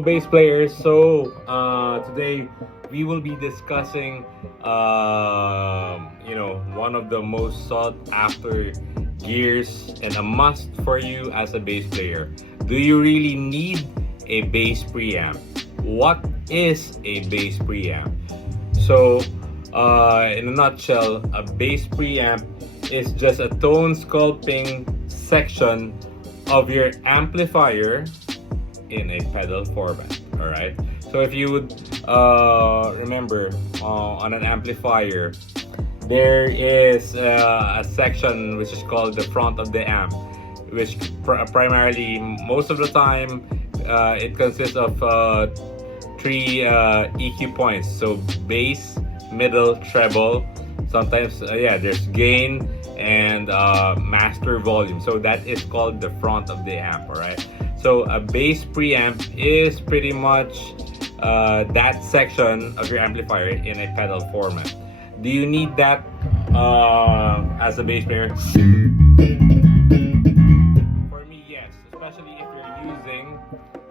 Bass players. Today we will be discussing, one of the most sought after gears and a must for you as a bass player. Do you really need a bass preamp? What is a bass preamp? In a nutshell, a bass preamp is just a tone sculpting section of your amplifier in a pedal format. All right. So if you would remember, on an amplifier, there is a section which is called the front of the amp, which primarily, most of the time, it consists of three EQ points. So bass, middle, treble. Sometimes, there's gain and master volume. So that is called the front of the amp. All right. So a bass preamp is pretty much that section of your amplifier in a pedal format. Do you need that as a bass player? For me, yes, especially if you're using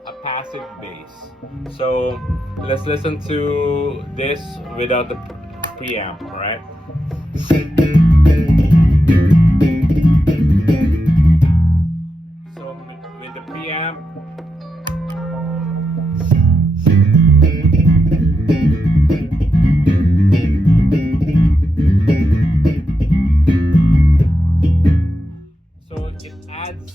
a passive bass. So let's listen to this without the preamp, all right? With the preamp, so it adds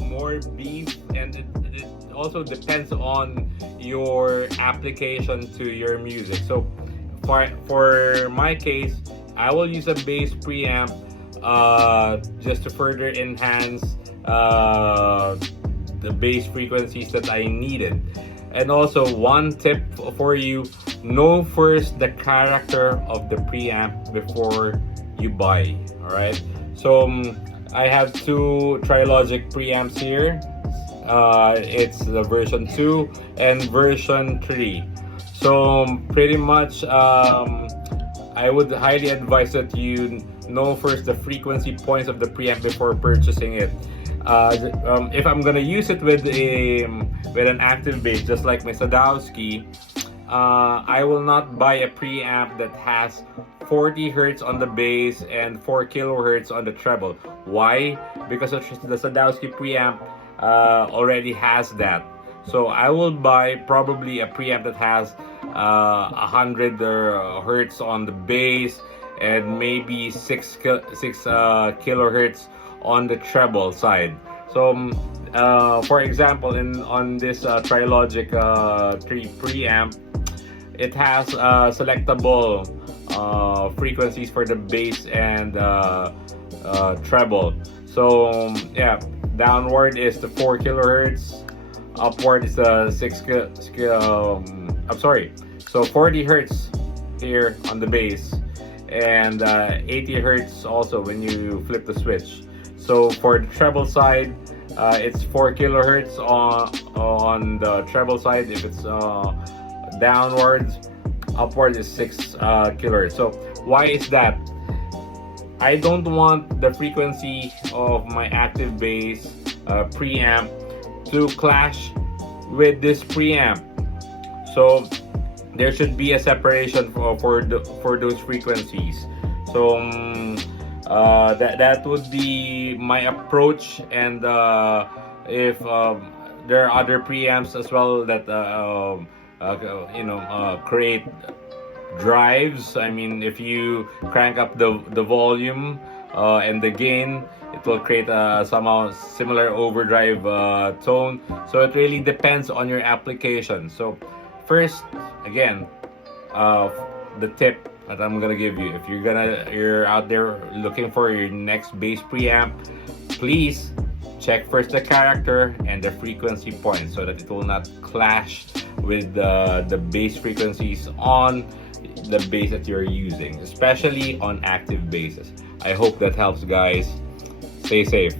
more beef, and it also depends on your application to your music. So for my case, I will use a bass preamp just to further enhance the bass frequencies that I needed. And also, one tip for you: know first the character of the preamp before you buy. All right. So I have two Trilogic preamps here. It's the version 2 and version 3. So pretty much, I would highly advise that you know first the frequency points of the preamp before purchasing it. If I'm gonna use it with an active bass, just like my Sadowski, I will not buy a preamp that has 40 hertz on the bass and 4 kilohertz on the treble. Why? Because the Sadowski preamp already has that. So I will buy probably a preamp that has 100 hertz on the bass and maybe 6 kilohertz on the treble side. So for example, on this Trilogic 3 preamp, it has selectable frequencies for the bass and treble. So downward is the 4 kilohertz, upward is the 40 hertz here on the bass, and 80 hertz also when you flip the switch. So for the treble side, it's 4 kilohertz on the treble side if it's downwards. Upward is 6 kilohertz. So why is that? I don't want the frequency of my active bass preamp to clash with this preamp. So there should be a separation for those frequencies. So that would be my approach. And if there are other preamps as well that create drives, I mean, if you crank up the volume and the gain, it will create a somehow similar overdrive tone. So it really depends on your application. So first, again, the tip that I'm gonna give you: if you're out there looking for your next bass preamp, please check first the character and the frequency points so that it will not clash with the bass frequencies on the bass that you're using, especially on active basses. I hope that helps, guys. Stay safe.